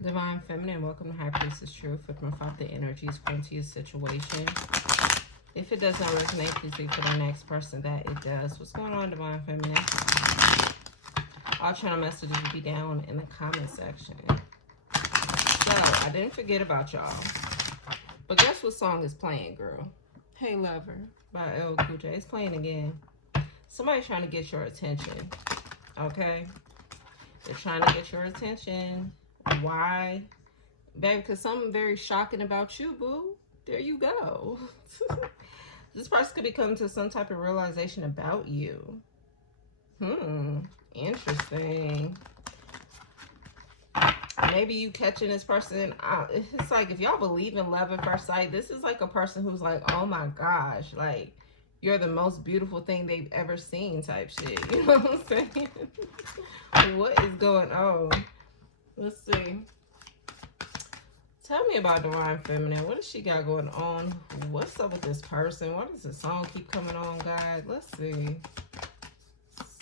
Divine Feminine, welcome to High Priestess Truth with my father energies going to your situation. If it does not resonate, please leave for the next person that it does. What's going on, Divine Feminine? All channel messages will be down in the comment section. So, I didn't forget about y'all. But guess what song is playing, girl? Hey Lover by L. Cool J. It's playing again. Somebody's trying to get your attention. Okay? They're trying to get your attention. Why? Baby, because something very shocking about you, boo. There you go. This person could be coming to some type of realization about you. Interesting. Maybe you catching this person. It's like, if y'all believe in love at first sight, this is like a person who's like, oh my gosh, like, you're the most beautiful thing they've ever seen type shit. You know what I'm saying? What is going on? Let's see. Tell me about Divine Feminine. What does she got going on? What's up with this person? Why does the song keep coming on, God? Let's see.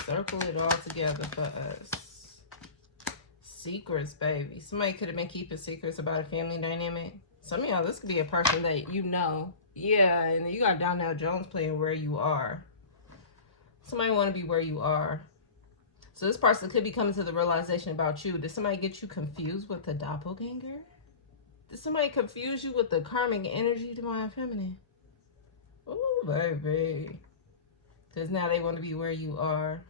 Circle it all together for us. Secrets, baby. Somebody could have been keeping secrets about a family dynamic. Some of y'all, this could be a person that you know. Yeah, and you got Donnell Jones playing Where You Are. Somebody want to be where you are. So this person could be coming to the realization about you. Did somebody get you confused with the doppelganger? Did somebody confuse you with the karmic energy, Divine Feminine? Oh, baby. Because now they want to be where you are.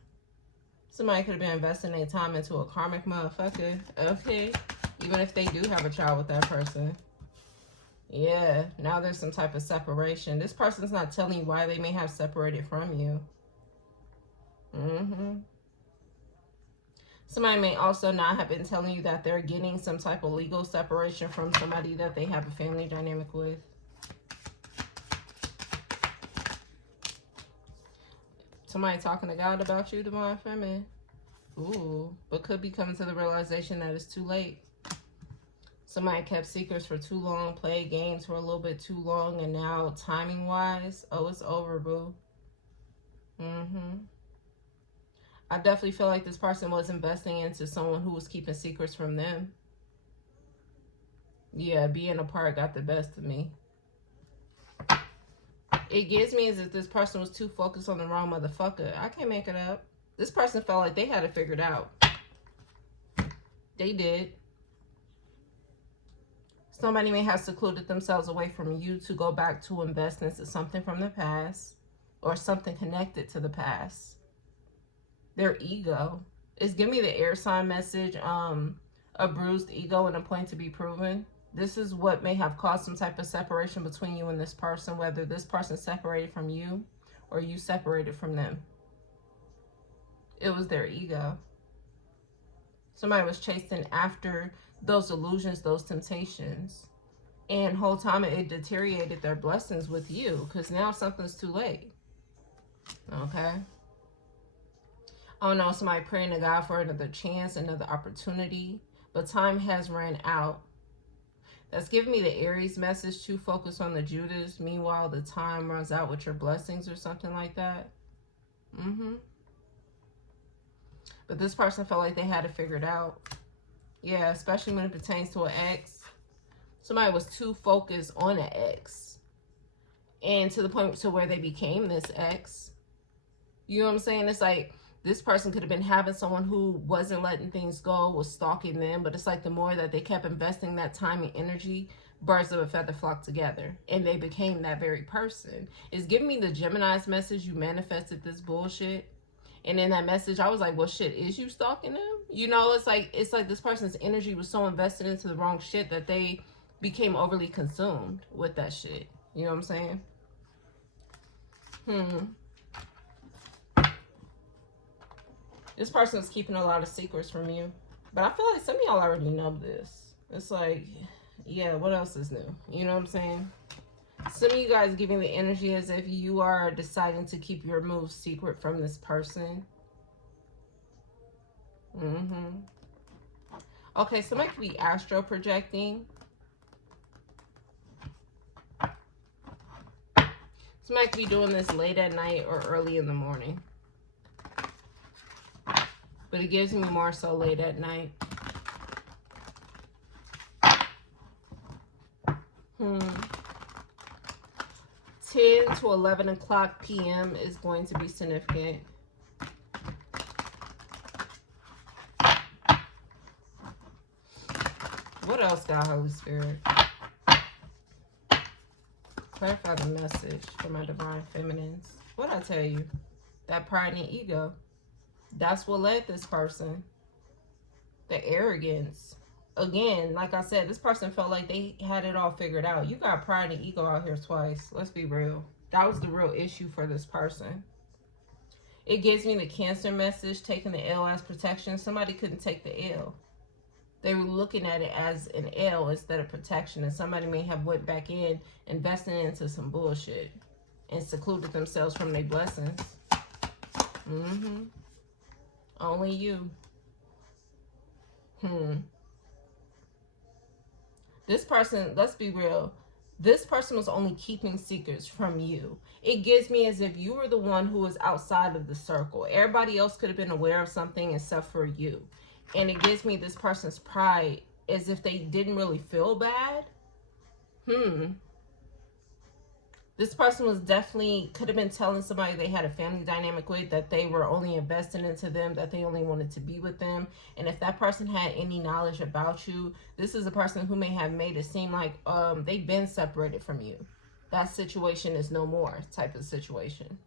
Somebody could have been investing their time into a karmic motherfucker. Okay. Even if they do have a child with that person. Yeah. Now there's some type of separation. This person's not telling you why they may have separated from you. Somebody may also not have been telling you that they're getting some type of legal separation from somebody that they have a family dynamic with. Somebody talking to God about you, Divine Feminine. Ooh, but could be coming to the realization that it's too late. Somebody kept secrets for too long, played games for a little bit too long, and now timing-wise, oh, it's over, boo. I definitely feel like this person was investing into someone who was keeping secrets from them. Yeah, being apart got the best of me. It gives me as if this person was too focused on the wrong motherfucker. I can't make it up. This person felt like they had it figured out. They did. Somebody may have secluded themselves away from you to go back to invest into something from the past or something connected to the past. Their ego is giving me the air sign message, a bruised ego and a point to be proven. This is what may have caused some type of separation between you and this person, whether this person separated from you or you separated from them. It was their ego. Somebody was chasing after those illusions, those temptations. And whole time it deteriorated their blessings with you, because now something's too late. Okay? Oh no, somebody praying to God for another chance, another opportunity. But time has ran out. That's giving me the Aries message to focus on the Judas. Meanwhile, the time runs out with your blessings or something like that. But this person felt like they had it figured out. Yeah, especially when it pertains to an ex. Somebody was too focused on an ex. And to the point to where they became this ex. You know what I'm saying? It's like this person could have been having someone who wasn't letting things go, was stalking them. But it's like the more that they kept investing that time and energy, birds of a feather flock together. And they became that very person. It's giving me the Gemini's message. You manifested this bullshit. And in that message, I was like, well, shit, is you stalking them? You know, it's like this person's energy was so invested into the wrong shit that they became overly consumed with that shit. You know what I'm saying? This person is keeping a lot of secrets from you. But I feel like some of y'all already know this. It's like, yeah, what else is new? You know what I'm saying? Some of you guys giving the energy as if you are deciding to keep your moves secret from this person. Okay, somebody could be astral projecting. Somebody could be doing this late at night or early in the morning. But it gives me more so late at night. 10 to 11 o'clock p.m. is going to be significant. What else, God, Holy Spirit? Clarify the message for my divine feminines. What I tell you? That pride and ego. That's what led this person. The arrogance. Again, like I said, this person felt like they had it all figured out. You got pride and ego out here twice. Let's be real. That was the real issue for this person. It gives me the Cancer message, taking the L as protection. Somebody couldn't take the L. They were looking at it as an L instead of protection, and somebody may have went back in, investing into some bullshit, and secluded themselves from their blessings. Only you. This person, let's be real, this person was only keeping secrets from you. It gives me as if you were the one who was outside of the circle. Everybody else could have been aware of something except for you. And it gives me this person's pride as if they didn't really feel bad. This person was definitely, could have been telling somebody they had a family dynamic with, that they were only investing into them, that they only wanted to be with them. And if that person had any knowledge about you, this is a person who may have made it seem like they've been separated from you. That situation is no more type of situation.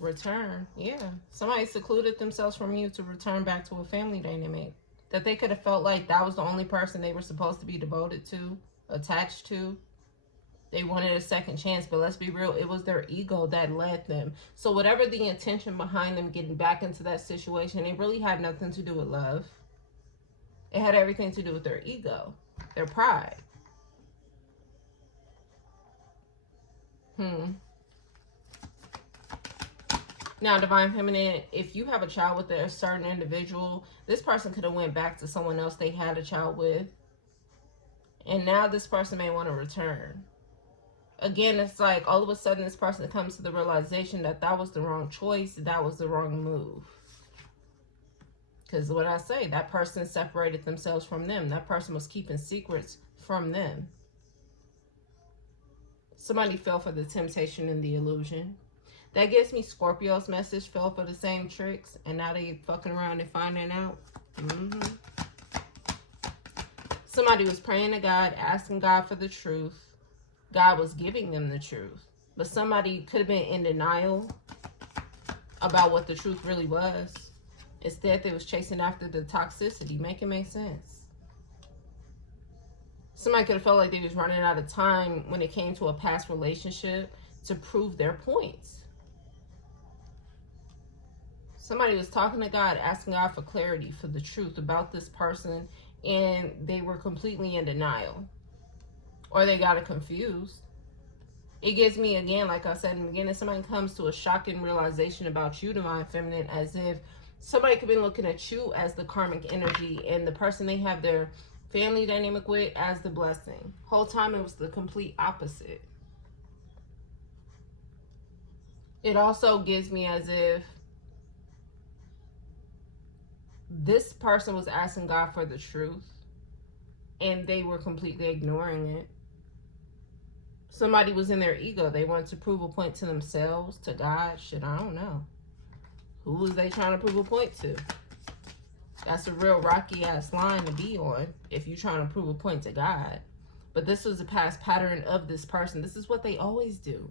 Return. Yeah. Somebody secluded themselves from you to return back to a family dynamic. That they could have felt like that was the only person they were supposed to be devoted to, attached to. They wanted a second chance, but let's be real, it was their ego that led them. So whatever the intention behind them getting back into that situation, it really had nothing to do with love. It had everything to do with their ego, their pride. Now, Divine Feminine, if you have a child with a certain individual, this person could have went back to someone else they had a child with. And now this person may want to return. Again, it's like all of a sudden this person comes to the realization that that was the wrong choice. That was the wrong move. Because what I say, that person separated themselves from them. That person was keeping secrets from them. Somebody fell for the temptation and the illusion. That gives me Scorpio's message, fell for the same tricks, and now they fucking around and finding out. Somebody was praying to God, asking God for the truth. God was giving them the truth. But somebody could have been in denial about what the truth really was. Instead, they was chasing after the toxicity. Make it make sense. Somebody could have felt like they was running out of time when it came to a past relationship to prove their points. Somebody was talking to God, asking God for clarity, for the truth about this person, and they were completely in denial. Or they got it confused. It gives me, again, like I said in the beginning, somebody comes to a shocking realization about you, Divine Feminine, as if somebody could be looking at you as the karmic energy and the person they have their family dynamic with as the blessing. Whole time it was the complete opposite. It also gives me as if this person was asking God for the truth and they were completely ignoring it. Somebody was in their ego. They wanted to prove a point to themselves, to God. Shit, I don't know. Who was they trying to prove a point to? That's a real rocky ass line to be on if you're trying to prove a point to God. But this was a past pattern of this person. This is what they always do.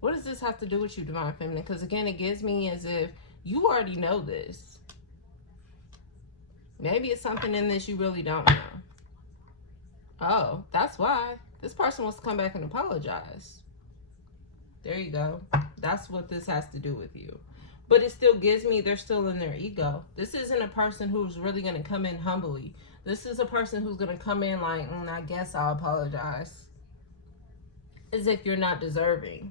What does this have to do with you, Divine Feminine? Because again, it gives me as if you already know this. Maybe it's something in this you really don't know. Oh, that's why. This person wants to come back and apologize. There you go. That's what this has to do with you. But it still gives me they're still in their ego. This isn't a person who's really going to come in humbly. This is a person who's going to come in like, I guess I'll apologize. As if you're not deserving.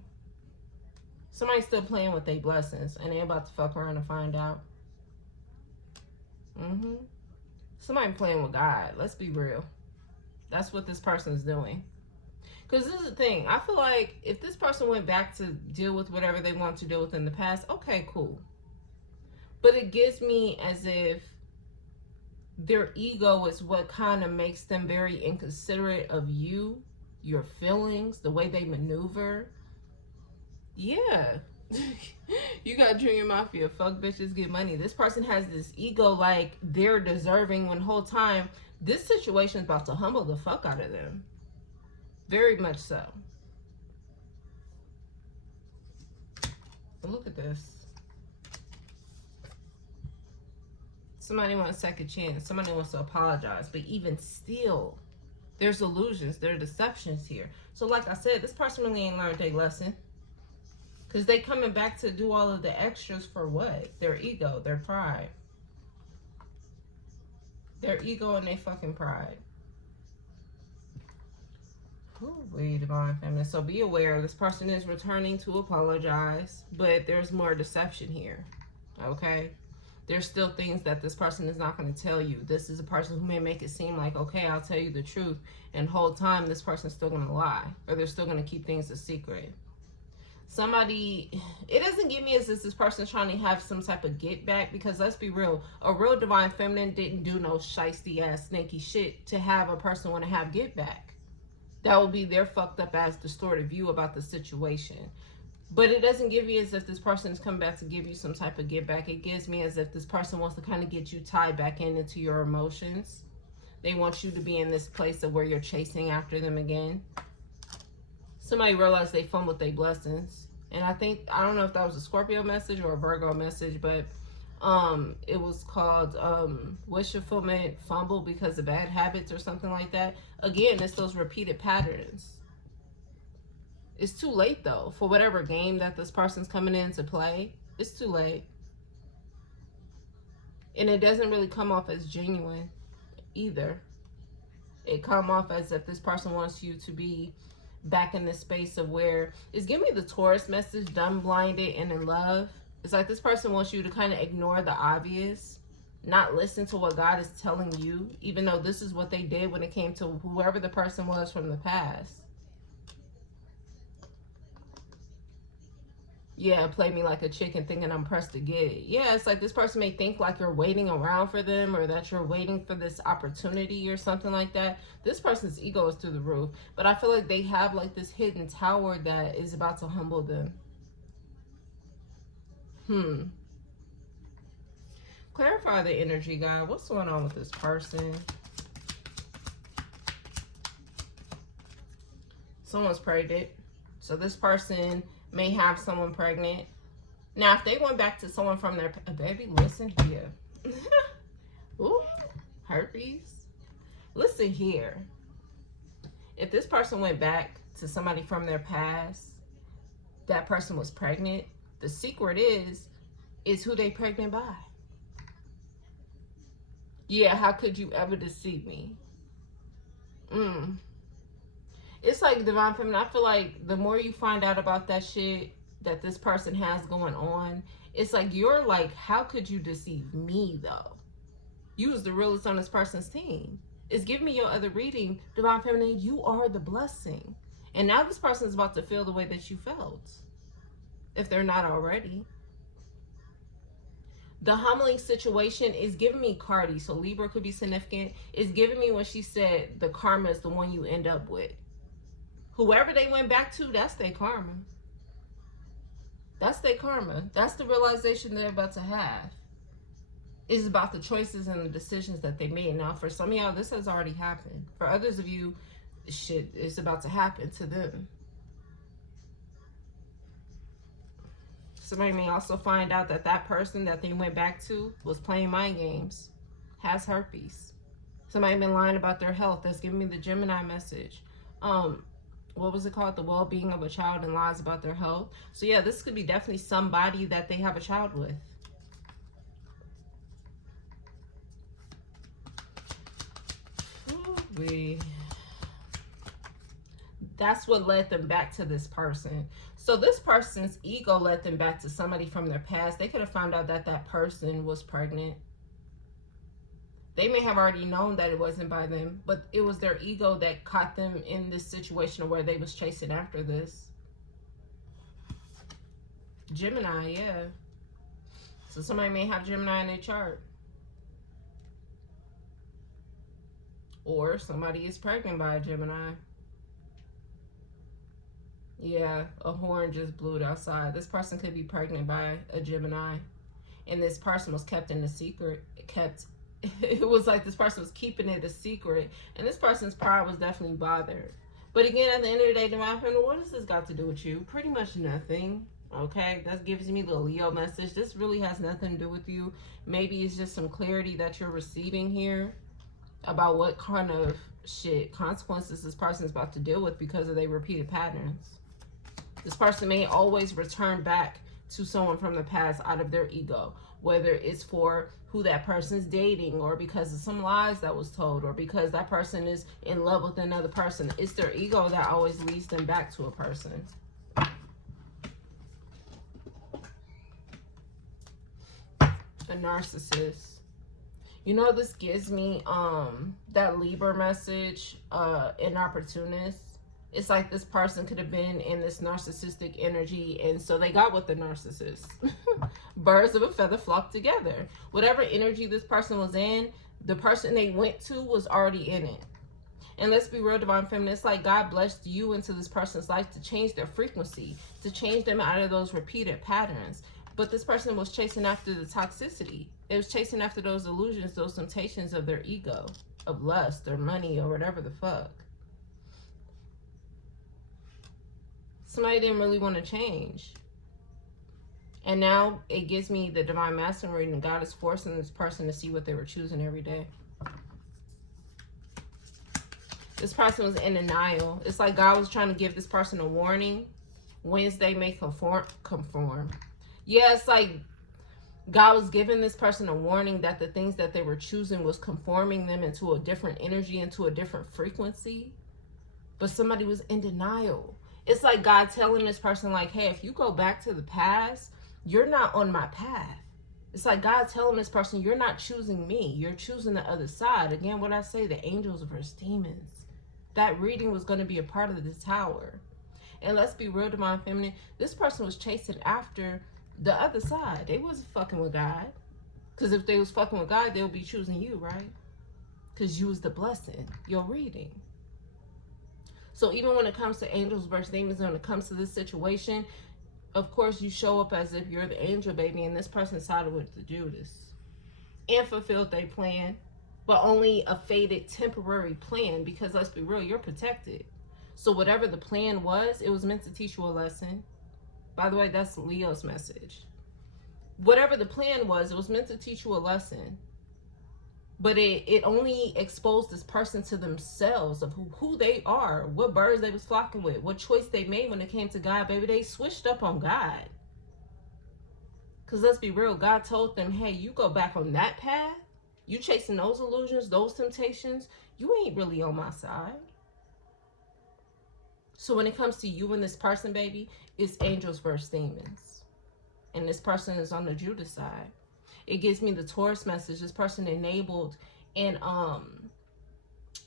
Somebody's still playing with their blessings and they're about to fuck around and find out. Somebody playing with God. Let's be real. That's what this person is doing. Because this is the thing. I feel like if this person went back to deal with whatever they want to deal with in the past, okay, cool. But it gives me as if their ego is what kind of makes them very inconsiderate of you, your feelings, the way they maneuver. Yeah. You got Junior Mafia, fuck bitches, get money. This person has this ego like they're deserving when the whole time this situation is about to humble the fuck out of them. Very much so. But look at this. Somebody wants a second chance. Somebody wants to apologize. But even still, there's illusions. There are deceptions here. So like I said, this person really ain't learned their lesson. Because they coming back to do all of the extras for what? Their ego, their pride. Their ego and their fucking pride. Ooh, divine feminine. So be aware, this person is returning to apologize, but there's more deception here. Okay? There's still things that this person is not going to tell you. This is a person who may make it seem like, okay, I'll tell you the truth. And the whole time, this person's still going to lie. Or they're still going to keep things a secret. Somebody, it doesn't give me as if this person's trying to have some type of get back, because let's be real, a real divine feminine didn't do no shiesty ass snaky shit to have a person want to have get back. That would be their fucked up ass distorted view about the situation. But it doesn't give you as if this person is coming back to give you some type of get back. It gives me as if this person wants to kind of get you tied back into your emotions. They want you to be in this place of where you're chasing after them again. Somebody realized they fumbled their blessings. And I don't know if that was a Scorpio message or a Virgo message, but it was called wish fulfillment fumble because of bad habits or something like that. Again, it's those repeated patterns. It's too late though for whatever game that this person's coming in to play. It's too late. And it doesn't really come off as genuine either. It come off as if this person wants you to be back in this space of where it's giving me the Taurus message, dumb, blinded, and in love. It's like this person wants you to kind of ignore the obvious, not listen to what God is telling you, even though this is what they did when it came to whoever the person was from the past. Yeah, play me like a chicken thinking I'm pressed to get it. Yeah, it's like this person may think like you're waiting around for them or that you're waiting for this opportunity or something like that. This person's ego is through the roof. But I feel like they have like this hidden tower that is about to humble them. Clarify the energy, God. What's going on with this person? Someone's pregnant. So this person may have someone pregnant. Now, if they went back to someone from their... Baby, listen here. Ooh, herpes. Listen here. If this person went back to somebody from their past, that person was pregnant, the secret is who they pregnant by. Yeah, how could you ever deceive me? It's like divine feminine. I feel like the more you find out about that shit that this person has going on, it's like you're like, how could you deceive me though? You was the realest on this person's team. It's giving me your other reading, divine feminine. You are the blessing, and now this person is about to feel the way that you felt, if they're not already. The humbling situation is giving me Cardi, so Libra could be significant. It's giving me when she said the karma is the one you end up with. Whoever they went back to, that's their karma. That's their karma. That's the realization they're about to have. It's about the choices and the decisions that they made. Now, for some of y'all, this has already happened. For others of you, shit is about to happen to them. Somebody may also find out that that person that they went back to was playing mind games, has herpes. Somebody been lying about their health. That's giving me the Gemini message. What was it called? The well-being of a child and lies about their health. So yeah, this could be definitely somebody that they have a child with. Ooh-wee. That's what led them back to this person. So this person's ego led them back to somebody from their past. They could have found out that that person was pregnant. They may have already known that it wasn't by them, but it was their ego that caught them in this situation where they was chasing after this. Gemini, yeah. So somebody may have Gemini in their chart. Or somebody is pregnant by a Gemini. Yeah, a horn just blew outside. This person could be pregnant by a Gemini. And this person was kept in the secret. It was like this person was keeping it a secret. And this person's pride was definitely bothered. But again, at the end of the day, Divine Feminine, what does this got to do with you? Pretty much nothing. Okay, that gives me the Leo message. This really has nothing to do with you. Maybe it's just some clarity that you're receiving here about what kind of consequences this person is about to deal with because of their repeated patterns. This person may always return back to someone from the past out of their ego, whether it's for who that person's dating, or because of some lies that was told, or because that person is in love with another person. It's their ego that always leads them back to a person. A narcissist. You know, this gives me that Libra message, an opportunist. It's like this person could have been in this narcissistic energy, and so they got with the narcissist. Birds of a feather flock together. Whatever energy this person was in, the person they went to was already in it. And let's be real, Divine Feminine, it's like God blessed you into this person's life to change their frequency, to change them out of those repeated patterns. But this person was chasing after the toxicity. It was chasing after those illusions, those temptations of their ego, of lust or money or whatever the fuck. Somebody didn't really want to change. And now it gives me the Divine Masculine reading. God is forcing this person to see what they were choosing every day. This person was in denial. It's like God was trying to give this person a warning. Wednesday may conform. Yeah, it's like God was giving this person a warning that the things that they were choosing was conforming them into a different energy, into a different frequency. But somebody was in denial. It's like God telling this person, like, hey, if you go back to the past, you're not on my path. It's like God telling this person, you're not choosing me. You're choosing the other side. Again, what I say, the angels versus demons. That reading was going to be a part of the tower. And let's be real, Divine Feminine. This person was chasing after the other side. They wasn't fucking with God. Because if they was fucking with God, they would be choosing you, right? Because you was the blessing. Your reading. So even when it comes to angels versus demons, when it comes to this situation, of course you show up as if you're the angel, baby, and this person sided with the Judas and fulfilled their plan, but only a faded temporary plan, because let's be real, you're protected. So whatever the plan was, it was meant to teach you a lesson. By the way, that's Leo's message. Whatever the plan was, it was meant to teach you a lesson. But it only exposed this person to themselves, of who they are, what birds they was flocking with, what choice they made when it came to God. Baby, they switched up on God. Because let's be real, God told them, hey, you go back on that path, you chasing those illusions, those temptations, you ain't really on my side. So when it comes to you and this person, baby, it's angels versus demons. And this person is on the Judas side. It gives me the Taurus message. This person enabled, and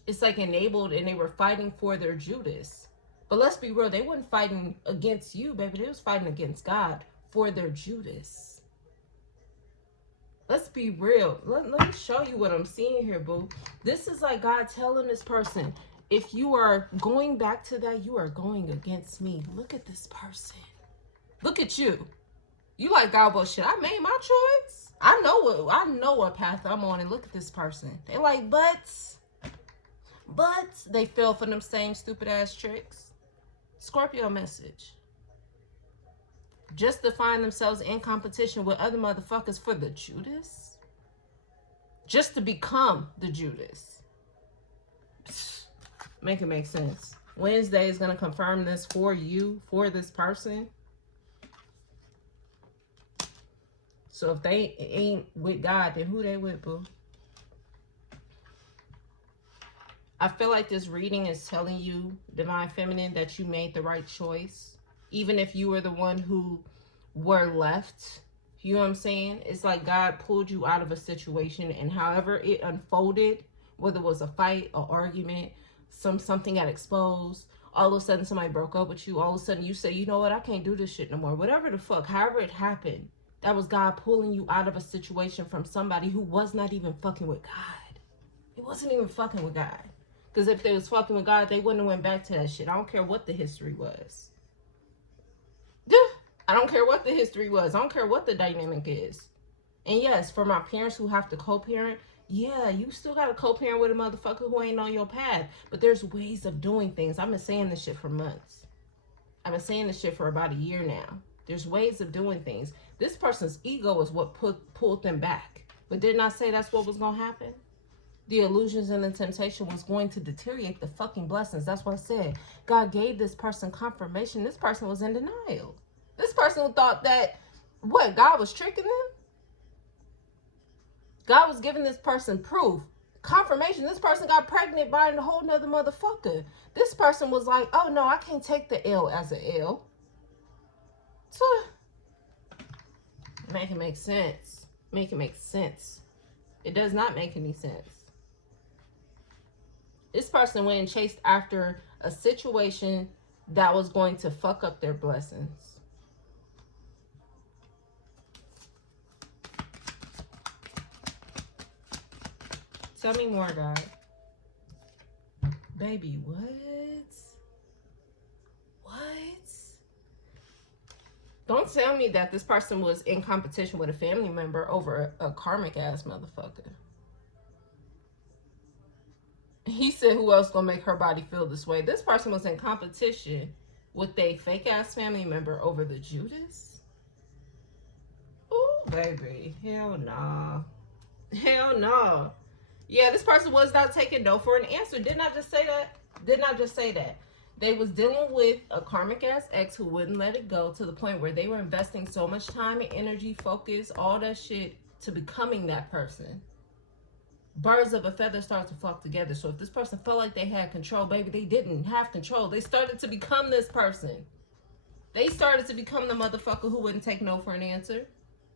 it's like enabled, and they were fighting for their Judas. But let's be real, they weren't fighting against you, baby. They was fighting against God for their Judas. Let's be real. Let me show you what I'm seeing here, boo. This is like God telling this person, if you are going back to that, you are going against me. Look at this person. Look at you. You like, God, well, shit, I made my choice. I know what path I'm on, and look at this person. They like, but they fell for them same stupid ass tricks. Scorpio message. Just to find themselves in competition with other motherfuckers for the Judas. Just to become the Judas. Make it make sense. Wednesday is going to confirm this for you, for this person. So if they ain't with God, then who they with, boo? I feel like this reading is telling you, Divine Feminine, that you made the right choice. Even if you were the one who were left. You know what I'm saying? It's like God pulled you out of a situation, and however it unfolded, whether it was a fight, an argument, something got exposed, all of a sudden somebody broke up with you, all of a sudden you say, you know what, I can't do this shit no more. Whatever the fuck, however it happened, That was God pulling you out of a situation from somebody who was not even fucking with God. He wasn't even fucking with God. Because if they was fucking with God, they wouldn't have went back to that shit. I don't care what the history was. I don't care what the history was. I don't care what the dynamic is. And yes, for my parents who have to co-parent, yeah, you still got to co-parent with a motherfucker who ain't on your path. But there's ways of doing things. I've been saying this shit for months. I've been saying this shit for about a year now. There's ways of doing things. This person's ego is what pulled them back. But didn't I say that's what was going to happen? The illusions and the temptation was going to deteriorate the fucking blessings. That's what I said. God gave this person confirmation. This person was in denial. This person thought that, what, God was tricking them? God was giving this person proof, confirmation. This person got pregnant by a whole nother motherfucker. This person was like, oh no, I can't take the L as an L. So, make it make sense. Make it make sense. It does not make any sense. This person went and chased after a situation that was going to fuck up their blessings. Tell me more, God. Baby, what? What? Don't tell me that this person was in competition with a family member over a karmic ass motherfucker. He said, who else gonna make her body feel this way? This person was in competition with a fake ass family member over the Judas? Ooh, baby. Hell nah. Hell no. Yeah, this person was not taking no for an answer. Didn't I just say that? Didn't I just say that? They was dealing with a karmic ass ex who wouldn't let it go to the point where they were investing so much time and energy, focus, all that shit to becoming that person. Birds of a feather start to flock together. So if this person felt like they had control, baby, they didn't have control. They started to become this person. They started to become the motherfucker who wouldn't take no for an answer.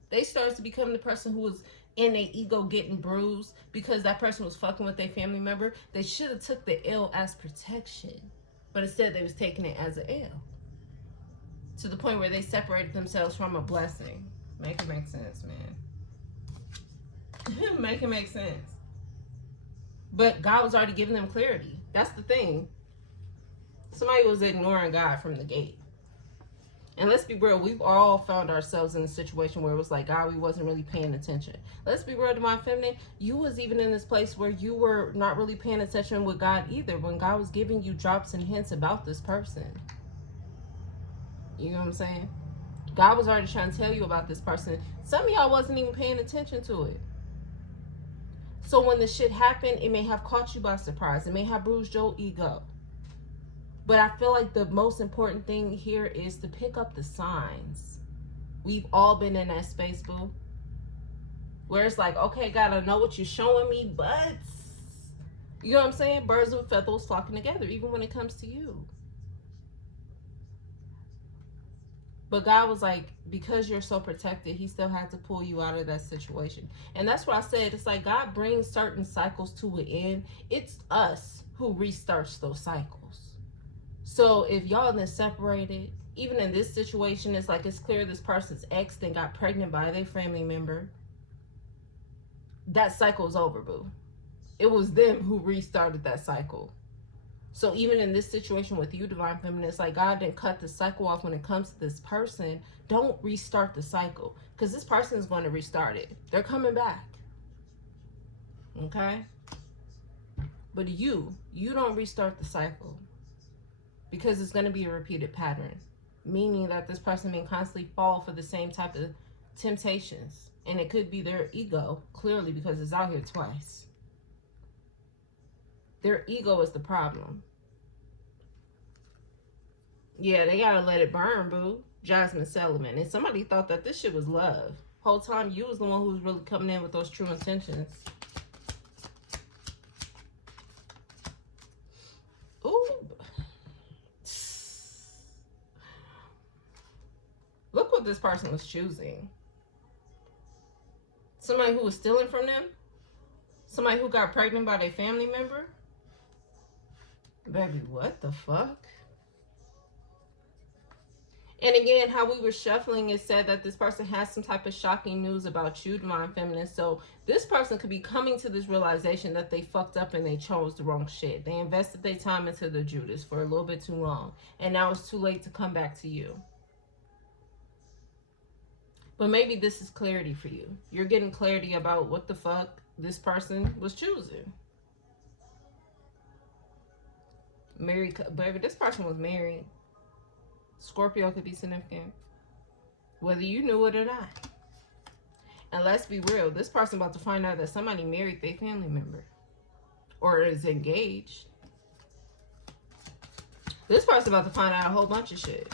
They started to become the person who was in their ego getting bruised because that person was fucking with their family member. They should have took the L as protection, but instead they was taking it as an L. To the point where they separated themselves from a blessing. Make it make sense, man. Make it make sense. But God was already giving them clarity. That's the thing. Somebody was ignoring God from the gate. And let's be real, we've all found ourselves in a situation where it was like, God, we wasn't really paying attention. Let's be real, Divine Feminine, you was even in this place where you were not really paying attention with God either, when God was giving you drops and hints about this person. You know what I'm saying? God was already trying to tell you about this person. Some of y'all wasn't even paying attention to it. So when the shit happened, it may have caught you by surprise. It may have bruised your ego. But I feel like the most important thing here is to pick up the signs. We've all been in that space, boo. Where it's like, okay, God, I know what you're showing me, but... You know what I'm saying? Birds with feathers flocking together, even when it comes to you. But God was like, because you're so protected, he still had to pull you out of that situation. And that's what I said. It's like God brings certain cycles to an end. It's us who restarts those cycles. So if y'all then separated, even in this situation, it's like it's clear this person's ex then got pregnant by their family member. That cycle's over, boo. It was them who restarted that cycle. So even in this situation with you, Divine Feminine, it's like God didn't cut the cycle off when it comes to this person. Don't restart the cycle, because this person is going to restart it. They're coming back. Okay? But you don't restart the cycle, because it's going to be a repeated pattern, meaning that this person may constantly fall for the same type of temptations. And it could be their ego, clearly, because it's out here twice. Their ego is the problem. Yeah, they gotta let it burn, boo. Jasmine Selman. And somebody thought that this shit was love. Whole time you was the one who was really coming in with those true intentions. Ooh. Look what this person was choosing. Somebody who was stealing from them. Somebody who got pregnant by their family member. Baby, what the fuck? And again, how we were shuffling, it said that this person has some type of shocking news about you, Divine Feminine. So this person could be coming to this realization that they fucked up and they chose the wrong shit. They invested their time into the Judas for a little bit too long. And now it's too late to come back to you. But maybe this is clarity for you. You're getting clarity about what the fuck this person was choosing. Married, baby, this person was married. Scorpio could be significant, whether you knew it or not. And let's be real, this person about to find out that somebody married their family member or is engaged. This person about to find out a whole bunch of shit.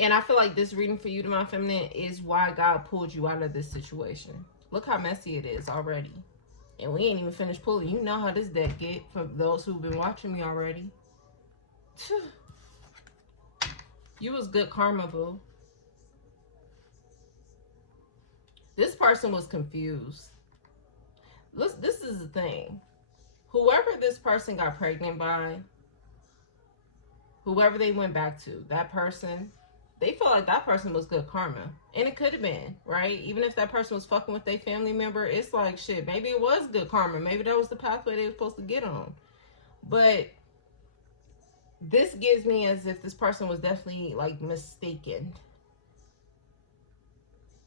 And I feel like this reading for you, Divine Feminine, is why God pulled you out of this situation. Look how messy it is already. And we ain't even finished pulling. You know how this deck get from those who've been watching me already. You was good karma, boo. This person was confused. Look, this is the thing. Whoever this person got pregnant by, whoever they went back to, that person, they felt like that person was good karma. And it could have been, right? Even if that person was fucking with their family member, it's like, shit, maybe it was good karma. Maybe that was the pathway they were supposed to get on. But this gives me as if this person was definitely, like, mistaken.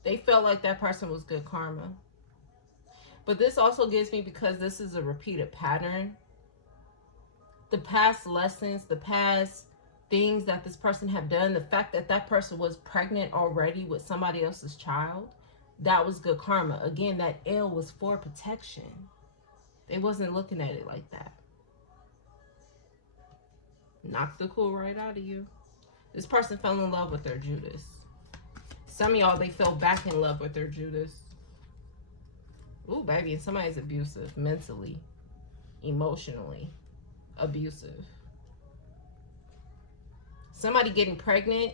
They felt like that person was good karma. But this also gives me, because this is a repeated pattern, the past lessons, the past things that this person have done, the fact that that person was pregnant already with somebody else's child, that was good karma. Again, that L was for protection. They wasn't looking at it like that. Knocked the cool right out of you. This person fell in love with their Judas. Some of y'all, they fell back in love with their Judas. Ooh, baby, and somebody's abusive, mentally, emotionally abusive. Somebody getting pregnant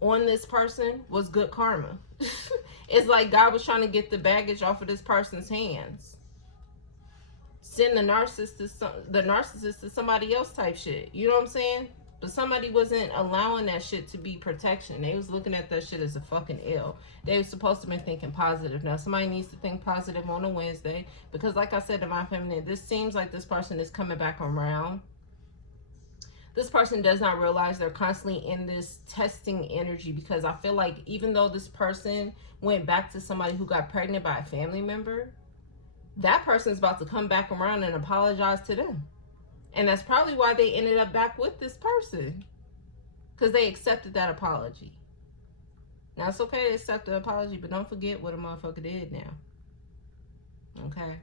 on this person was good karma. It's like God was trying to get the baggage off of this person's hands. Send the narcissist to somebody else type shit. You know what I'm saying? But somebody wasn't allowing that shit to be protection. They was looking at that shit as a fucking ill. They were supposed to be thinking positive. Now, somebody needs to think positive on a Wednesday. Because like I said, Divine Feminine, this seems like this person is coming back around. This person does not realize they're constantly in this testing energy, because I feel like even though this person went back to somebody who got pregnant by a family member, that person is about to come back around and apologize to them. And that's probably why they ended up back with this person, because they accepted that apology. Now, it's okay to accept the apology, but don't forget what a motherfucker did now. Okay?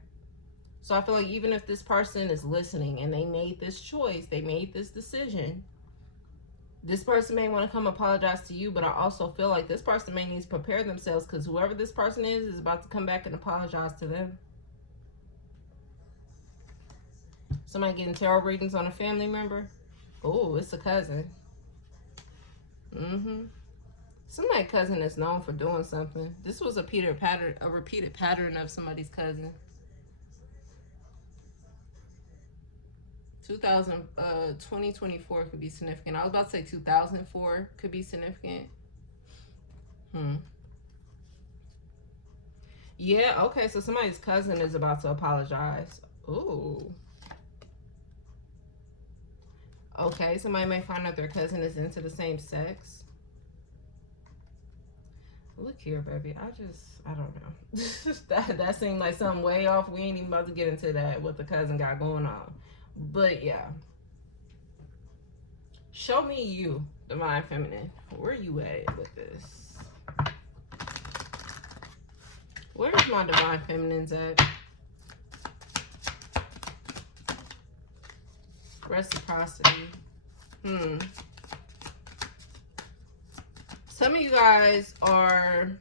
So I feel like even if this person is listening and they made this choice, they made this decision, this person may want to come apologize to you, but I also feel like this person may need to prepare themselves, because whoever this person is about to come back and apologize to them. Somebody getting tarot readings on a family member. Oh, it's a cousin. Somebody's cousin is known for doing something. This was a repeated pattern of somebody's cousin. 2024 could be significant. I was about to say 2004 could be significant. Yeah, okay, so somebody's cousin is about to apologize. Ooh. Okay, somebody may find out their cousin is into the same sex. Look here, baby. I don't know. that seemed like something way off. We ain't even about to get into that, what the cousin got going on. But yeah. Show me you, Divine Feminine. Where you at with this? Where's my Divine Feminines at? Reciprocity. Some of you guys are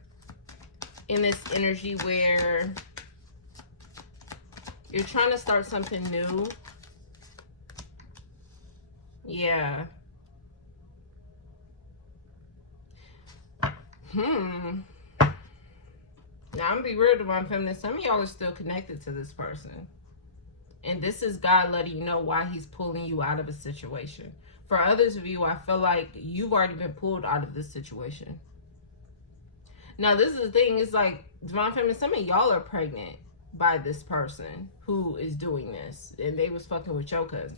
in this energy where you're trying to start something new. Yeah. Now, I'm gonna be real, Divine Feminine. Some of y'all are still connected to this person. And this is God letting you know why he's pulling you out of a situation. For others of you, I feel like you've already been pulled out of this situation. Now, this is the thing. It's like, Divine Feminine, some of y'all are pregnant by this person who is doing this. And they was fucking with your cousin.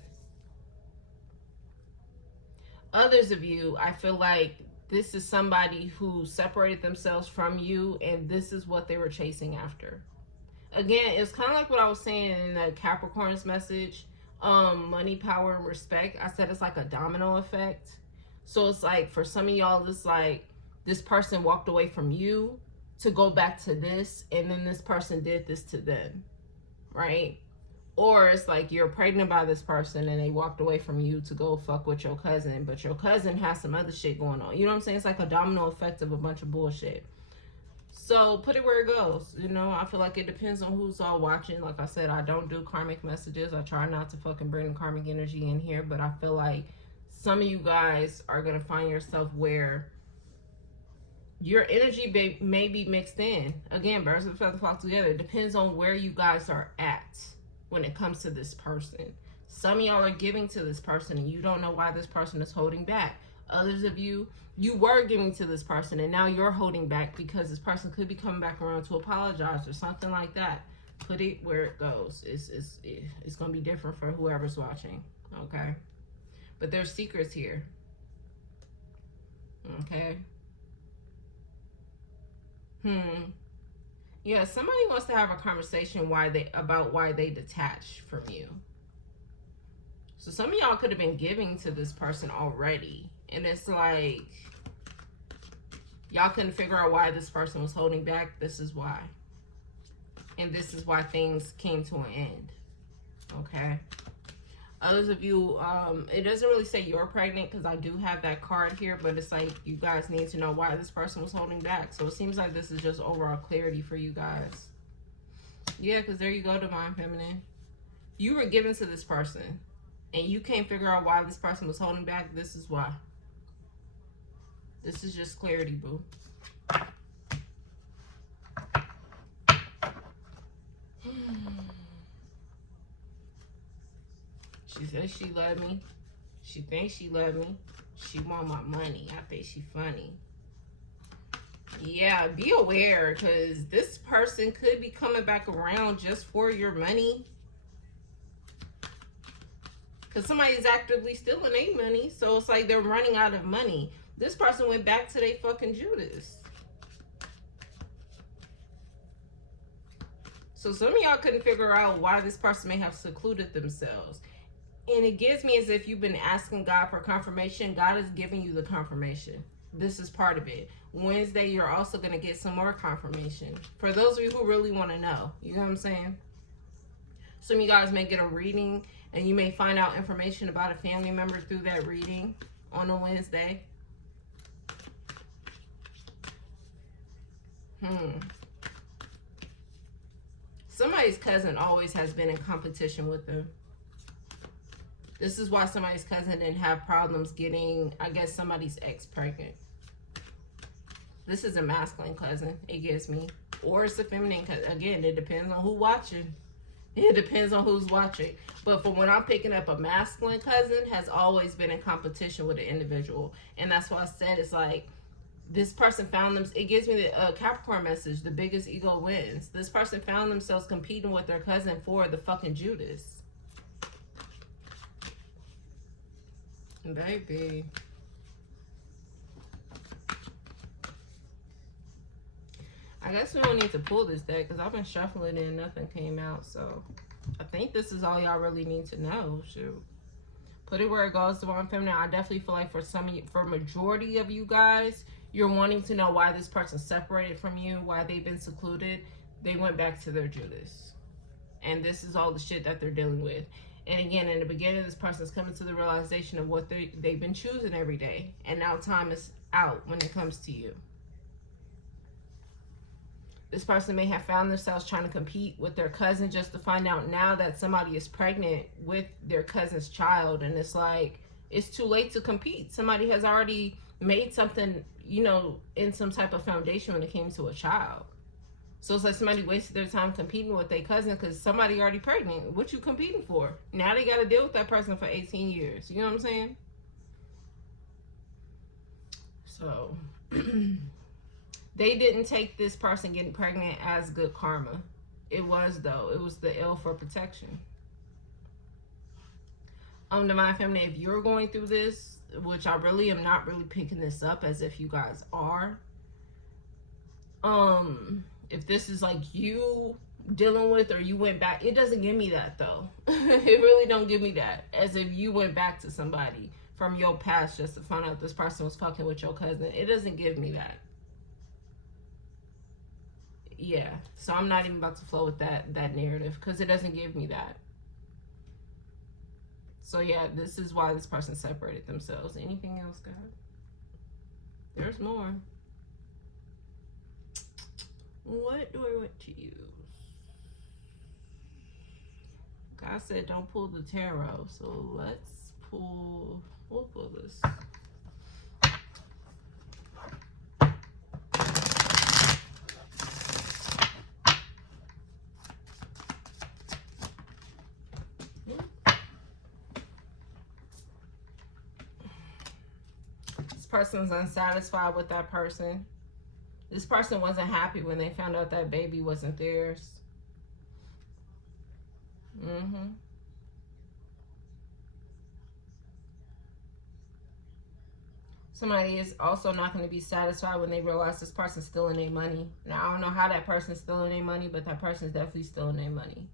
Others of you, I feel like this is somebody who separated themselves from you, and this is what they were chasing after. Again, it's kind of like what I was saying in the Capricorn's message, money, power, and respect. I said it's like a domino effect. So it's like, for some of y'all, it's like this person walked away from you to go back to this, and then this person did this to them, right? Or it's like you're pregnant by this person and they walked away from you to go fuck with your cousin, but your cousin has some other shit going on. You know what I'm saying? It's like a domino effect of a bunch of bullshit. So put it where it goes. You know, I feel like it depends on who's all watching. Like I said, I don't do karmic messages. I try not to fucking bring the karmic energy in here, but I feel like some of you guys are going to find yourself where your energy may be mixed in. Again, birds of a feather flock together. It depends on where you guys are at when it comes to this person. Some of y'all are giving to this person and you don't know why this person is holding back. Others of you, you were giving to this person and now you're holding back because this person could be coming back around to apologize or something like that. Put it where it goes. It's going to be different for whoever's watching, okay? But there's secrets here, okay? Yeah, somebody wants to have a conversation about why they detach from you. So some of y'all could have been giving to this person already. And it's like, y'all couldn't figure out why this person was holding back. This is why. And this is why things came to an end. Okay? Others of you, it doesn't really say you're pregnant because I do have that card here, but it's like you guys need to know why this person was holding back. So it seems like this is just overall clarity for you guys. Yeah, because there you go, Divine Feminine. You were given to this person and you can't figure out why this person was holding back. This is why. This is just clarity, boo. She says she love me. She thinks she love me. She want my money. I think she funny. Yeah, be aware because this person could be coming back around just for your money. Because somebody is actively stealing their money. So it's like they're running out of money. This person went back to their fucking Judas. So some of y'all couldn't figure out why this person may have secluded themselves. And it gives me as if you've been asking God for confirmation. God is giving you the confirmation. This is part of it. Wednesday, you're also going to get some more confirmation. For those of you who really want to know. You know what I'm saying? Some of you guys may get a reading. And you may find out information about a family member through that reading on a Wednesday. Somebody's cousin always has been in competition with them. This is why somebody's cousin didn't have problems getting, I guess, somebody's ex pregnant. This is a masculine cousin, it gives me. Or it's a feminine cousin. Again, it depends on who's watching. It depends on who's watching. But from when I'm picking up, a masculine cousin has always been in competition with an individual. And that's why I said it's like, this person found them. It gives me the Capricorn message, the biggest ego wins. This person found themselves competing with their cousin for the fucking Judas. Baby. I guess we don't need to pull this deck because I've been shuffling it and nothing came out. So I think this is all y'all really need to know. Shoot. Put it where it goes, Divine Feminine. I definitely feel like for some of you, for majority of you guys, you're wanting to know why this person separated from you, why they've been secluded. They went back to their Judas. And this is all the shit that they're dealing with. And again, in the beginning, this person's coming to the realization of what they've been choosing every day. And now time is out when it comes to you. This person may have found themselves trying to compete with their cousin just to find out now that somebody is pregnant with their cousin's child. And it's like, it's too late to compete. Somebody has already made something, you know, in some type of foundation when it came to a child. So it's like somebody wasted their time competing with their cousin because somebody already pregnant. What you competing for? Now they got to deal with that person for 18 years. You know what I'm saying? So they didn't take this person getting pregnant as good karma. It was, though. It was the ill for protection. Divine Feminine, if you're going through this, which I really am not really picking this up as if you guys are, if this is like you dealing with, or you went back, it doesn't give me that, though. It really don't give me that, as if you went back to somebody from your past just to find out this person was fucking with your cousin. It doesn't give me that. Yeah, so I'm not even about to flow with that narrative, because it doesn't give me that. So yeah, this is why this person separated themselves. Anything else, God? There's more. What do I want to use? God said don't pull the tarot, so let's pull, we'll pull this. This person's unsatisfied with that person. This person wasn't happy when they found out that baby wasn't theirs. Somebody is also not going to be satisfied when they realize this person's stealing their money. Now, I don't know how that person's stealing their money, but that person's definitely stealing their money.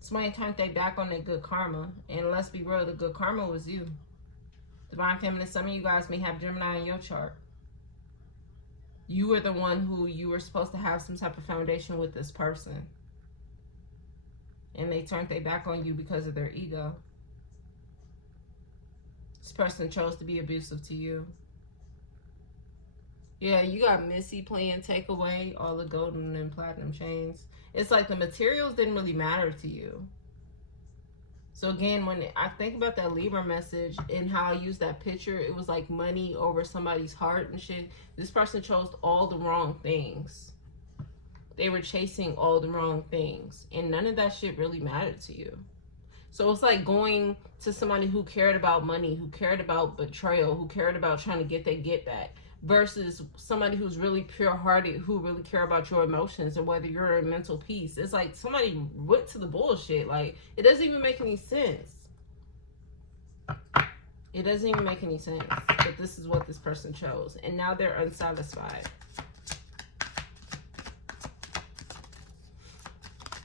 Somebody turned their back on their good karma. And let's be real, the good karma was you. Divine Feminine, some of you guys may have Gemini in your chart. You were the one who you were supposed to have some type of foundation with this person. And they turned their back on you because of their ego. This person chose to be abusive to you. Yeah, you got Missy playing Take Away, all the golden and platinum chains. It's like the materials didn't really matter to you. So again, when I think about that Libra message and how I used that picture, it was like money over somebody's heart and shit. This person chose all the wrong things. They were chasing all the wrong things. And none of that shit really mattered to you. So it's like going to somebody who cared about money, who cared about betrayal, who cared about trying to get their get back, versus somebody who's really pure-hearted, who really care about your emotions and whether you're in mental peace. It's like somebody went to the bullshit. Like, it doesn't even make any sense. It doesn't even make any sense. But this is what this person chose. And now they're unsatisfied.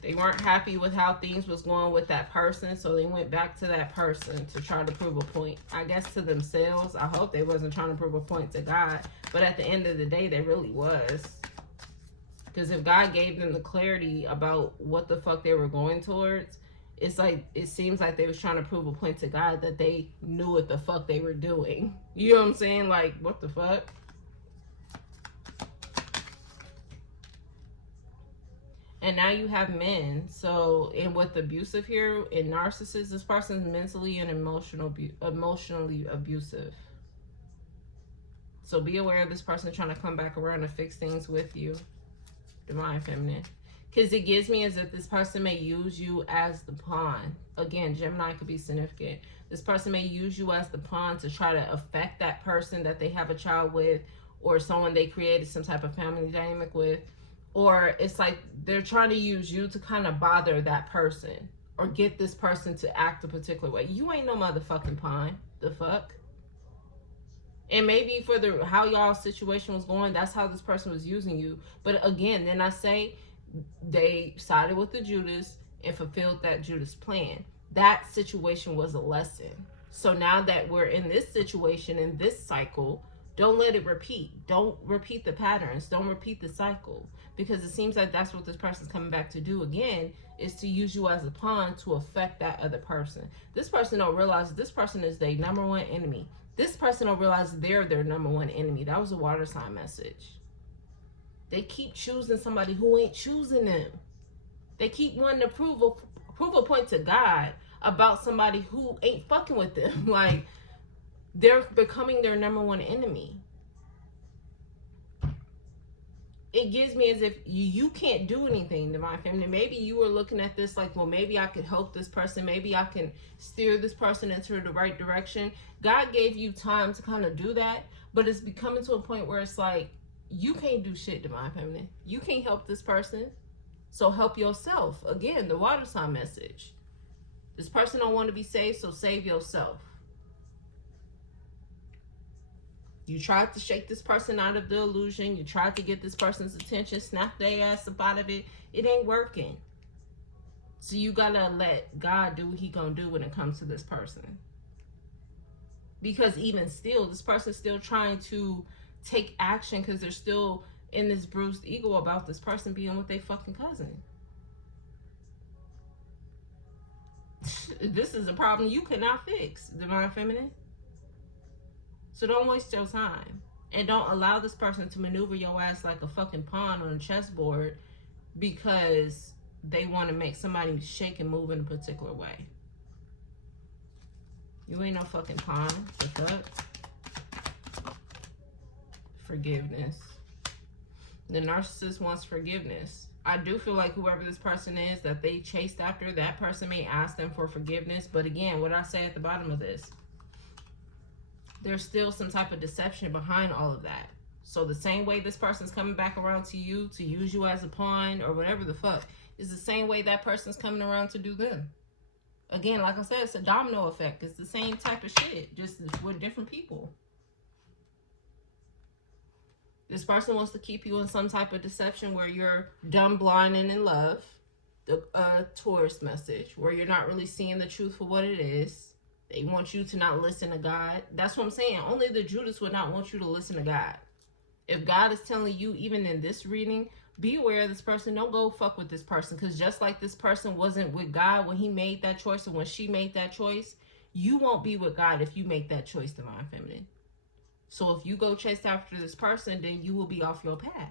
They weren't happy with how things was going with that person, so they went back to that person to try to prove a point. I guess to themselves. I hope they wasn't trying to prove a point to God. But at the end of the day, they really was. Because if God gave them the clarity about what the fuck they were going towards, it's like, it seems like they was trying to prove a point to God that they knew what the fuck they were doing. You know what I'm saying? Like, what the fuck? And now you have men. So, and with abusive here, in narcissists, this person's mentally and emotionally abusive. So be aware of this person trying to come back around and fix things with you, Divine Feminine. Because it gives me as if this person may use you as the pawn. Again, Gemini could be significant. This person may use you as the pawn to try to affect that person that they have a child with, or someone they created some type of family dynamic with. Or it's like they're trying to use you to kind of bother that person or get this person to act a particular way. You ain't no motherfucking pawn. The fuck? And maybe for the how y'all's situation was going, that's how this person was using you. But again, then I say they sided with the Judas and fulfilled that Judas plan. That situation was a lesson. So now that we're in this situation, in this cycle, don't let it repeat. Don't repeat the patterns. Don't repeat the cycle. Because it seems like that's what this person's coming back to do again, is to use you as a pawn to affect that other person. This person don't realize this person is their number one enemy. This person don't realize they're their number one enemy. That was a water sign message. They keep choosing somebody who ain't choosing them. They keep wanting to prove a point to God about somebody who ain't fucking with them. Like, they're becoming their number one enemy. It gives me as if you can't do anything, Divine Feminine. Maybe you were looking at this like, well, maybe I could help this person. Maybe I can steer this person into the right direction. God gave you time to kind of do that. But it's becoming to a point where it's like, you can't do shit, divine feminine. You can't help this person, so help yourself. Again, the water sign message. This person don't want to be saved, so save yourself. You tried to shake this person out of the illusion. You tried to get this person's attention, snap their ass up out of it. It ain't working. So you gotta let God do what he gonna do when it comes to this person. Because even still, this person's still trying to take action because they're still in this bruised ego about this person being with their fucking cousin. This is a problem you cannot fix, divine feminine. So don't waste your time. And don't allow this person to maneuver your ass like a fucking pawn on a chessboard because they want to make somebody shake and move in a particular way. You ain't no fucking pawn. The fuck? Forgiveness. The narcissist wants forgiveness. I do feel like whoever this person is that they chased after, that person may ask them for forgiveness. But again, what I say at the bottom of this, there's still some type of deception behind all of that. So the same way this person's coming back around to you to use you as a pawn or whatever the fuck is the same way that person's coming around to do them. Again, like I said, it's a domino effect. It's the same type of shit, just with different people. This person wants to keep you in some type of deception where you're dumb, blind, and in love. The Taurus message, where you're not really seeing the truth for what it is. They want you to not listen to God. That's what I'm saying. Only the Judas would not want you to listen to God. If God is telling you, even in this reading, be aware of this person. Don't go fuck with this person. Because just like this person wasn't with God when he made that choice or when she made that choice, you won't be with God if you make that choice, divine feminine. So if you go chase after this person, then you will be off your path.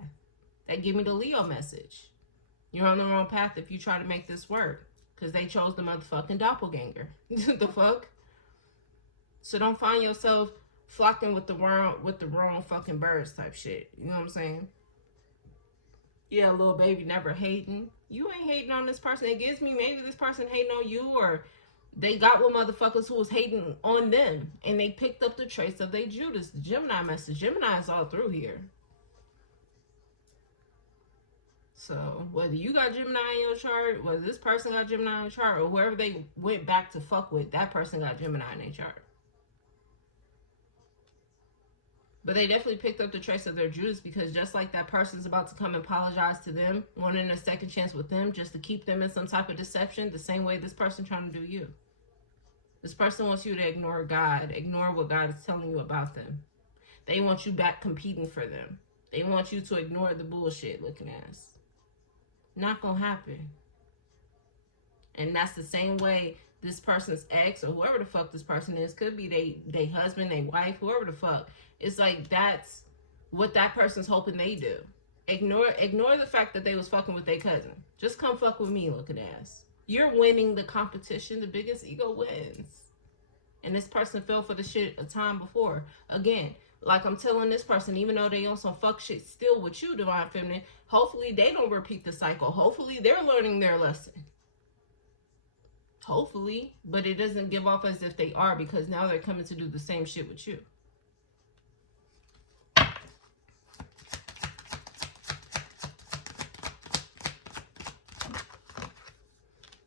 That give me the Leo message. You're on the wrong path if you try to make this work. Because they chose the motherfucking doppelganger. The fuck? So don't find yourself flocking with the wrong fucking birds type shit. You know what I'm saying? Yeah, little baby never hating. You ain't hating on this person. It gives me maybe this person hating on you, or they got with motherfuckers who was hating on them and they picked up the traits of their Judas, the Gemini message. Gemini is all through here. So whether you got Gemini in your chart, whether this person got Gemini in your chart, or whoever they went back to fuck with, that person got Gemini in their chart. But they definitely picked up the trace of their Judas, because just like that person's about to come and apologize to them, wanting a second chance with them just to keep them in some type of deception, the same way this person trying to do you. This person wants you to ignore God, ignore what God is telling you about them. They want you back competing for them. They want you to ignore the bullshit looking ass. Not gonna happen. And that's the same way this person's ex or whoever the fuck this person is, could be they husband, they wife, whoever the fuck. It's like that's what that person's hoping they do. Ignore the fact that they was fucking with their cousin. Just come fuck with me looking ass. You're winning the competition. The biggest ego wins. And this person fell for the shit a time before. Again, like I'm telling this person, even though they on some fuck shit still with you, divine feminine, hopefully they don't repeat the cycle. Hopefully they're learning their lesson. Hopefully, but it doesn't give off as if they are, because now they're coming to do the same shit with you.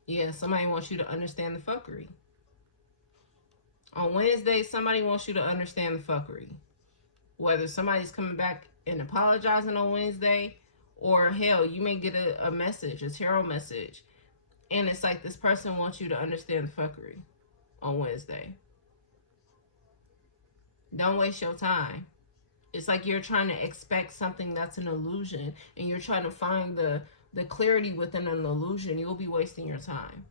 Yeah, somebody wants you to understand the fuckery. On Wednesday, somebody wants you to understand the fuckery. Whether somebody's coming back and apologizing on Wednesday, or hell, you may get a message, a tarot message, and it's like this person wants you to understand the fuckery on Wednesday. Don't waste your time. It's like you're trying to expect something that's an illusion, and you're trying to find the clarity within an illusion. You'll be wasting your time.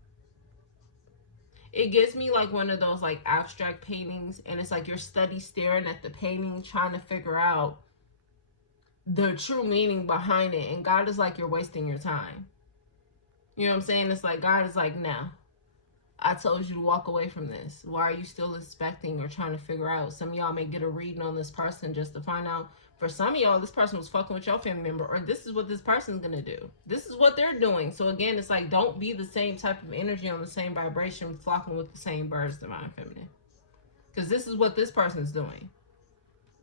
It gives me like one of those like abstract paintings, and it's like you're staring at the painting, trying to figure out the true meaning behind it, and God is like, you're wasting your time. You know what I'm saying? It's like God is like, no, I told you to walk away from this. Why are you still expecting or trying to figure out? Some of y'all may get a reading on this person just to find out. For some of y'all, this person was fucking with your family member, or this is what this person's going to do. This is what they're doing. So again, it's like, don't be the same type of energy on the same vibration, flocking with the same birds, divine feminine. Because this is what this person's doing.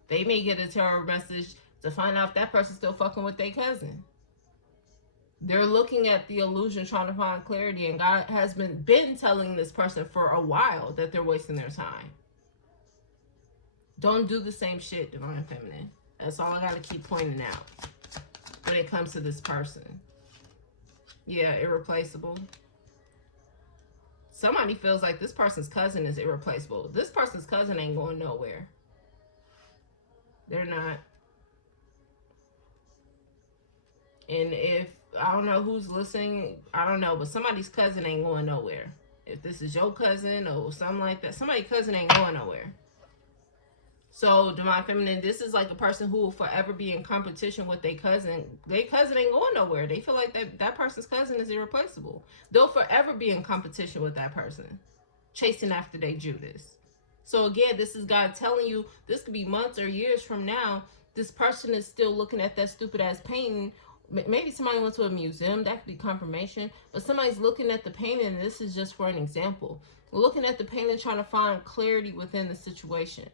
They may get a terror message to find out if that person's still fucking with their cousin. They're looking at the illusion, trying to find clarity, and God has been telling this person for a while that they're wasting their time. Don't do the same shit, Divine Feminine. That's all I gotta keep pointing out when it comes to this person. Yeah, irreplaceable. Somebody feels like this person's cousin is irreplaceable. This person's cousin ain't going nowhere. They're not. And if, I don't know who's listening, I don't know, but somebody's cousin ain't going nowhere. If this is your cousin or something like that, somebody's cousin ain't going nowhere. So, Divine Feminine, this is like a person who will forever be in competition with their cousin. Their cousin ain't going nowhere. They feel like that person's cousin is irreplaceable. They'll forever be in competition with that person, chasing after their Judas. So again, this is God telling you, this could be months or years from now, this person is still looking at that stupid ass painting. Maybe somebody went to a museum, that could be confirmation, but somebody's looking at the painting, and this is just for an example. Looking at the painting, trying to find clarity within the situation.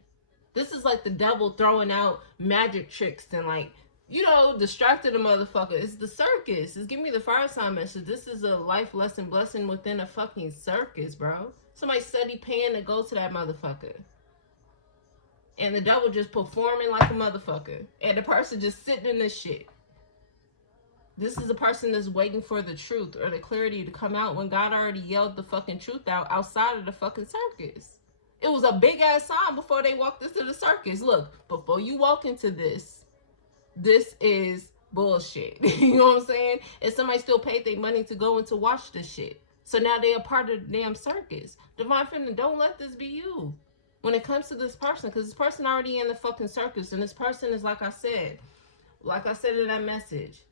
This is like the devil throwing out magic tricks and, like, you know, distracted the motherfucker. It's the circus. It's giving me the fire sign message. This is a life lesson blessing within a fucking circus, bro. Somebody steady paying to go to that motherfucker. And the devil just performing like a motherfucker. And the person just sitting in this shit. This is a person that's waiting for the truth or the clarity to come out when God already yelled the fucking truth out outside of the fucking circus. It was a big ass sign before they walked into the circus. Look, before you walk into this is bullshit. You know what I'm saying? And somebody still paid their money to go and to watch this shit. So now they're a part of the damn circus. Divine Feminine, don't let this be you. When it comes to this person, because this person already in the fucking circus, and this person is like I said in that message,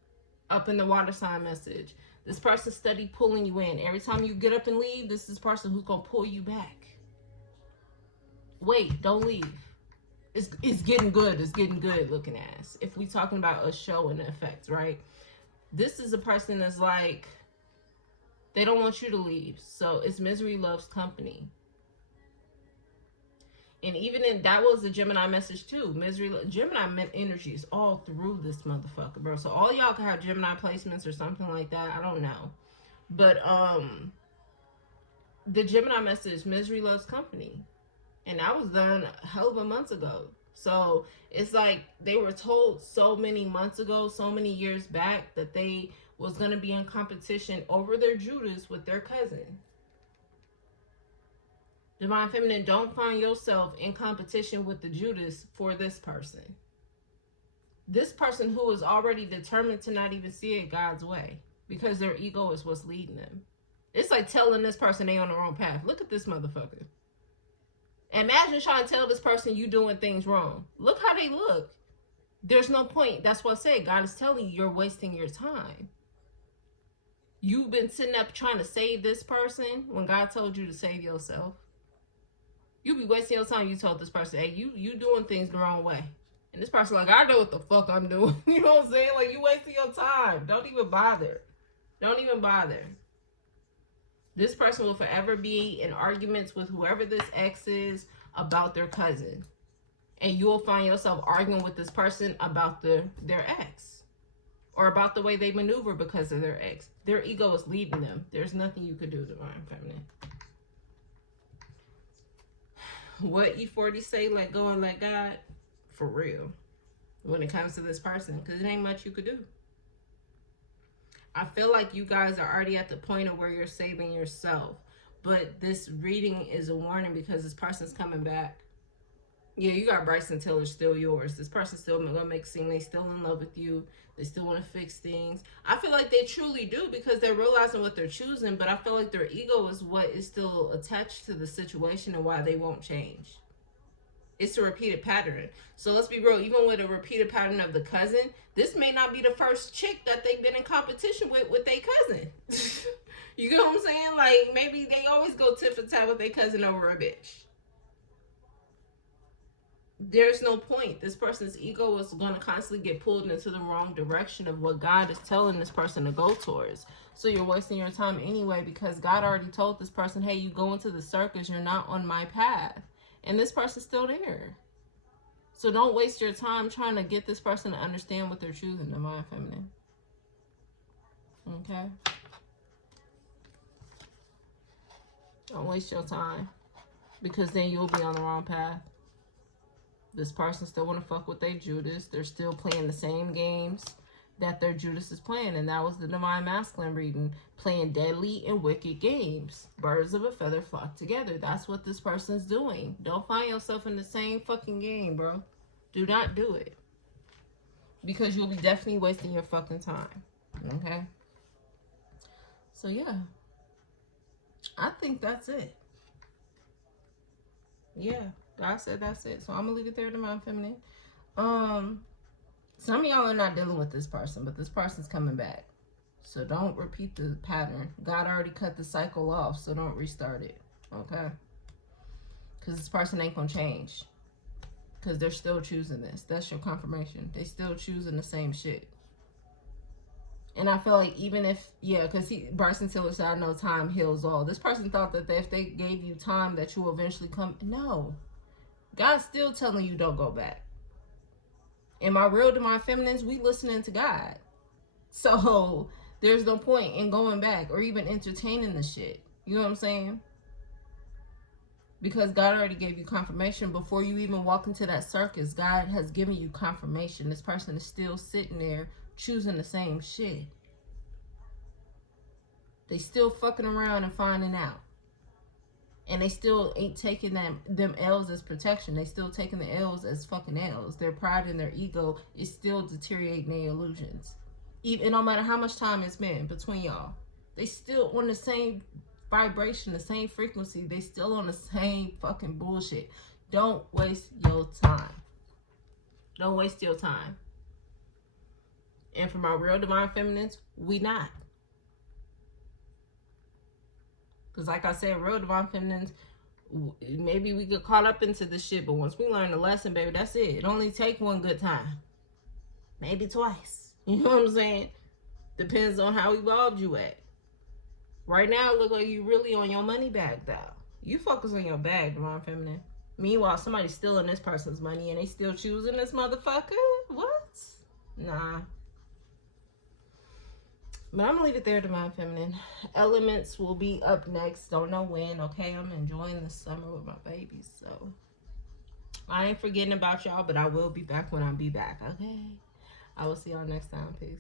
up in the water sign message, this person steady pulling you in. Every time you get up and leave, this is person who's gonna pull you back. Wait, don't leave. It's getting good. It's getting good looking ass. If we talking about a show and the effects, right? This is a person that's like, they don't want you to leave. So it's misery loves company. And even in, that was a Gemini message too. Gemini energy is all through this motherfucker, bro. So all y'all can have Gemini placements or something like that. I don't know. But the Gemini message, misery loves company. And that was done a hell of a month ago. So it's like they were told so many months ago, so many years back, that they was going to be in competition over their Judas with their cousin. Divine Feminine, don't find yourself in competition with the Judas for this person. This person who is already determined to not even see it God's way, because their ego is what's leading them. It's like telling this person they on the wrong path. Look at this motherfucker. Imagine trying to tell this person you doing things wrong. Look how they look. There's no point. That's what I said. God is telling you you're wasting your time. You've been sitting up trying to save this person when God told you to save yourself. You be wasting your time. You told this person, hey, you doing things the wrong way. And this person like, I know what the fuck I'm doing. You know what I'm saying? Like, you wasting your time. Don't even bother. Don't even bother. This person will forever be in arguments with whoever this ex is about their cousin. And you will find yourself arguing with this person about their ex. Or about the way they maneuver because of their ex. Their ego is leading them. There's nothing you could do, Divine Feminine. What E40 say, let go and let God? For real. When it comes to this person. Because it ain't much you could do. I feel like you guys are already at the point of where you're saving yourself. But this reading is a warning because this person's coming back. Yeah, you got Bryson Tiller still yours. This person's still gonna make it seem they still in love with you. They still want to fix things. I feel like they truly do because they're realizing what they're choosing. But I feel like their ego is what is still attached to the situation and why they won't change. It's a repeated pattern. So let's be real, even with a repeated pattern of the cousin, this may not be the first chick that they've been in competition with their cousin. You get what I'm saying? Like, maybe they always go tit for tat with their cousin over a bitch. There's no point. This person's ego is going to constantly get pulled into the wrong direction of what God is telling this person to go towards. So you're wasting your time anyway because God already told this person, hey, you go into the circus, you're not on my path. And this person's still there. So don't waste your time trying to get this person to understand what they're choosing, Divine Feminine. Okay? Don't waste your time. Because then you'll be on the wrong path. This person still want to fuck with their Judas. They're still playing the same games that their Judas is playing. And that was the Divine Masculine reading. Playing deadly and wicked games. Birds of a feather flock together. That's what this person's doing. Don't find yourself in the same fucking game, bro. Do not do it. Because you'll be definitely wasting your fucking time. Okay? So, yeah. I think that's it. Yeah. God said that's it. So I'm gonna leave it there, Divine Feminine. Some of y'all are not dealing with this person, but this person's coming back. So don't repeat the pattern. God already cut the cycle off, so don't restart it. Okay? Because this person ain't gonna change. Because they're still choosing this. That's your confirmation. They still choosing the same shit. And I feel like even if, yeah, because Bryson Tiller said, I know time heals all. This person thought that if they gave you time that you will eventually come. No. God's still telling you don't go back. In my real Divine Feminines, we listening to God. So there's no point in going back or even entertaining the shit. You know what I'm saying? Because God already gave you confirmation before you even walk into that circus. God has given you confirmation. This person is still sitting there choosing the same shit. They still fucking around and finding out. And they still ain't taking them L's as protection. They still taking the L's as fucking L's. Their pride and their ego is still deteriorating their illusions. Even no matter how much time it's been between y'all. They still on the same vibration, the same frequency. They still on the same fucking bullshit. Don't waste your time. Don't waste your time. And for my real Divine Feminines, we not. Because like I said, real Divine Feminines, maybe we get caught up into this shit, but once we learn the lesson, baby, that's it. It only take one good time. Maybe twice. You know what I'm saying? Depends on how evolved you at. Right now, it look like you really on your money bag, though. You focus on your bag, Divine Feminine. Meanwhile, somebody's stealing this person's money and they still choosing this motherfucker? What? Nah. But I'm going to leave it there, Divine Feminine. Elements will be up next. Don't know when, okay? I'm enjoying the summer with my babies, so. I ain't forgetting about y'all, but I will be back when I be back, okay? I will see y'all next time. Peace.